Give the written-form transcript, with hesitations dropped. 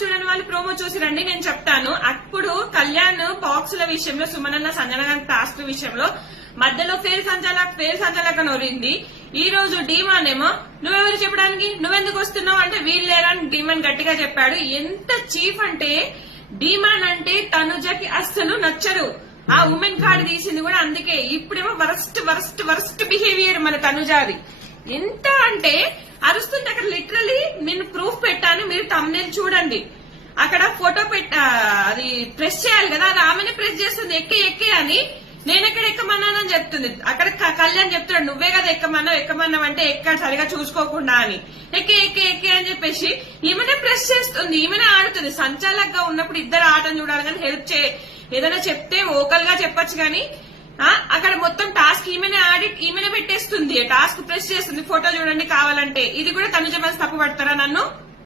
చూడని వాళ్ళు ప్రోమో చూసి రండి, నేను చెప్తాను. అప్పుడు కళ్యాణ్ బాక్సుల విషయంలో, సుమనన్న సంజన గారి టాస్క్ విషయంలో మధ్యలో ఫేర్ సంచాలక నోరింది. ఈ రోజు డీమాన్ ఏమో నువ్వెవరు చెప్పడానికి, నువ్వెందుకు వస్తున్నావు అంటే వీళ్ళేరా అని డీమాన్ గట్టిగా చెప్పాడు. ఎంత చీఫ్ అంటే డీమాన్ అంటే తనుజకి అస్సలు నచ్చరు. ఆ ఉమెన్ కార్డు తీసింది కూడా అందుకే. ఇప్పుడేమో వరస్ట్ బిహేవియర్ మన తనుజాది. ఎంత అంటే అరుస్తుంది. అక్కడ లిటరలీ నేను ప్రూఫ్ పెట్టాను, మీరు తమ్నేల్ చూడండి. అక్కడ ఫోటో అది ప్రెస్ చేయాలి కదా, అది ఆమెనే ప్రెస్ చేస్తుంది ఎక్కే అని. నేనెక్కడ ఎక్కమన్నానని చెప్తుంది. అక్కడ కళ్యాణ్ చెప్తున్నాడు నువ్వే కదా ఎక్కమన్నావు అంటే సరిగా చూసుకోకుండా అని. ఎక్కే అని చెప్పేసి ఈమెనే ప్రెస్ చేస్తుంది, ఈమెనే ఆడుతుంది. సంచాలకుగా ఉన్నప్పుడు ఇద్దరు ఆటను చూడాలి కానీ హెల్ప్ ఏదైనా చెప్తే ఓకల్ గా చెప్పొచ్చు కానీ అక్కడ మొత్తం టాస్క్ ఈమెనే పెట్టేస్తుంది, టాస్క్ ప్రెస్ చేస్తుంది. ఫోటో చూడండి కావాలంటే. ఇది కూడా తనుజ తప్పు పడతారా నన్ను?